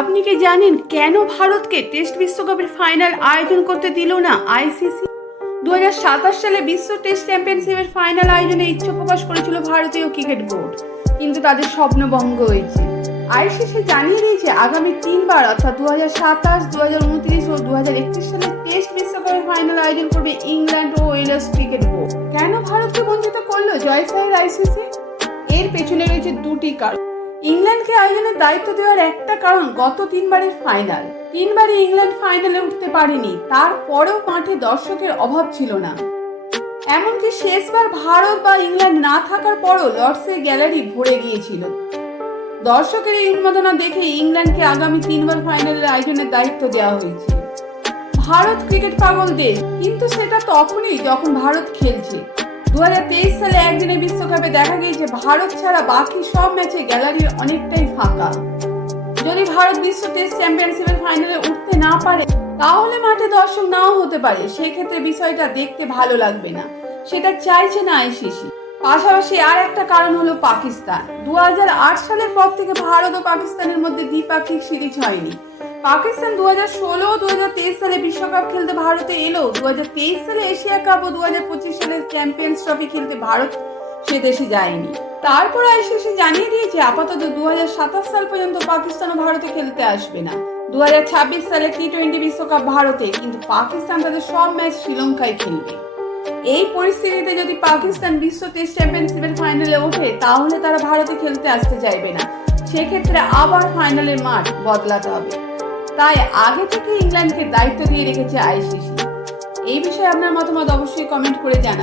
আপনি কি জানেন কেন ভারতকে টেস্ট বিশ্বকাপের ফাইনাল আয়োজন করতে দিল না আইসিসি? দু হাজার সাতাশ সালে বিশ্ব টেস্ট চ্যাম্পিয়নশিপের ফাইনাল আয়োজনে ইচ্ছা প্রকাশ করেছিল ভারতীয় ক্রিকেট বোর্ড। কিন্তু তাদের স্বপ্ন ভঙ্গ হয়েছে। আইসিসি জানিয়ে দিয়েছে, আগামী তিনবার, অর্থাৎ দু হাজার সাতাশ দু হাজার উনত্রিশ ও দু হাজার একত্রিশ সালে টেস্ট বিশ্বকাপের ফাইনাল আয়োজন করবে ইংল্যান্ড ও ওয়েলস ক্রিকেট বোর্ড। কেন ভারতকে বঞ্চিত করল জয় সাহের আইসিসি? এর পেছনে রয়েছে দুটি কারণ। ইংল্যান্ডকে আয়োজনের দায়িত্ব দেওয়ার একটা কারণ গত তিনবারের ফাইনাল। তিনবারই ইংল্যান্ড ফাইনালে উঠতে পারেনি, তারপরেও মাঠে দর্শকের অভাব ছিল না। এমনকি শেষবার ভারত বা ইংল্যান্ড না থাকার পরও লর্ডসের গ্যালারি ভরে গিয়েছিল। দর্শকের এই উন্মাদনা দেখে ইংল্যান্ডকে আগামী তিনবার ফাইনালের আয়োজনের দায়িত্ব দেওয়া হয়েছে। ভারত ক্রিকেট পাগল দেশ কিন্তু সেটা তখনই যখন ভারত খেলছে। দু সালে একদিনে বিশ্বকাপে দেখা গিয়েছে, ভারত ছাড়া বাকি সব ম্যাচে গ্যালারির অনেকটাই ফাঁকা। যদি ভারত বিশ্ব টেস্ট চ্যাম্পিয়নশিপের ফাইনালে উঠতে না পারে, তাহলে মাঠে দর্শক নাও হতে পারে। সেক্ষেত্রে বিষয়টা দেখতে ভালো লাগবে না। সেটা চাইছে না আইসিসি। পাশাপাশি আর একটা কারণ হলো পাকিস্তান। দু হাজার আট সালের পর থেকে ভারত ও পাকিস্তানের মধ্যে দ্বিপাক্ষিক সিরিজ হয়নি। পাকিস্তান দু হাজার ষোলো দু হাজার তেইশ সালে বিশ্বকাপ খেলতে ভারতে এলো। দু হাজার তেইশ সালে এশিয়া কাপ ও দু হাজার পঁচিশ সালে চ্যাম্পিয়ন্স ট্রফি খেলতে ভারত সে দেশে যায়নি। তারপর আইসিসি জানিয়ে দিয়েছে, আপাতত দু হাজার সাতাশ সাল পর্যন্ত পাকিস্তান ও ভারতে খেলতে আসবে না। দু হাজার ছাব্বিশ সালে টি টোয়েন্টি বিশ্বকাপ ভারতে, কিন্তু পাকিস্তান তাদের সব ম্যাচ শ্রীলঙ্কায় খেলবে। এই পরিস্থিতিতে যদি পাকিস্তান বিশ্ব টেস্ট চ্যাম্পিয়নশিপের ফাইনালে ওঠে, তাহলে তারা ভারতে খেলতে আসতে চাইবে না। সেক্ষেত্রে আবার ফাইনালের মাঠ বদলাতে হবে। তাই আগে থেকে ইংল্যান্ডকে দায়িত্ব দিয়ে রেখেছে আইসিসি। এই বিষয়ে আপনার মতামত অবশ্যই কমেন্ট করে জানান